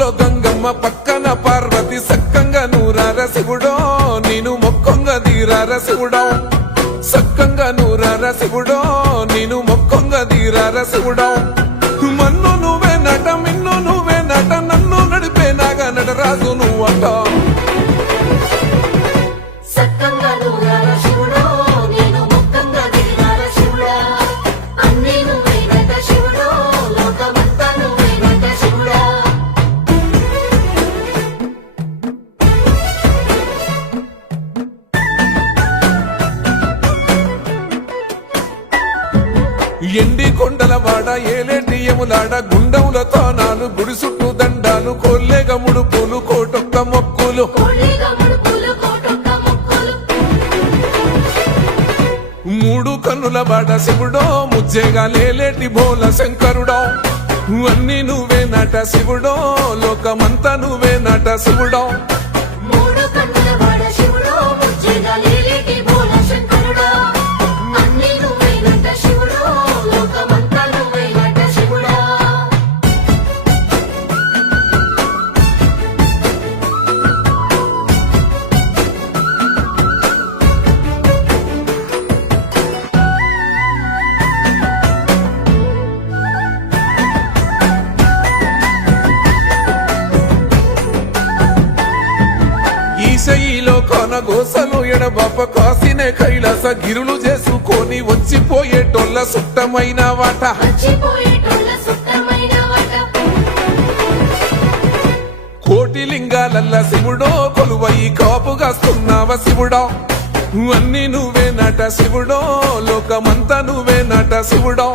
ఊళ్ళో గంగమ్మ పక్కన పార్వతి సక్కంగా నూరార శివుడో నేను మొక్కంగా తీరార శివుడో సక్కంగా నూరార శివుడో నేను మొక్కంగా తీరార శివుడో మన్ను నువ్వే నట మిన్ను నువ్వే నట నన్ను నడిపే నాగా నటరాజు నువ్వట ఎండి కొండల వాడ ఏలేటి యములాడ గుండములతో నాలు గుడి చుట్టూ దండాలు కోల్లేగ ముడుపులు కోటొక్క మొక్కులు మూడు కన్నుల బాట శివుడో ముజ్జేగా లేలేటి భోల శంకరుడో అన్ని నువ్వే నట శివుడో లోకమంతా నువ్వే నట శివుడో ఈశయిలో కొన గోసలు ఎడబాప కాసినే కైలాస గిరులు చేసుకొని వచ్చిపోయేటోళ్ళ సుట్టమైన వాట కోటి లింగాలల్ల శివుడో కొలువై కాపుగాస్తున్నావ శివుడో అన్ని నువ్వే నట శివుడో లోకమంతా నువ్వే నట శివుడో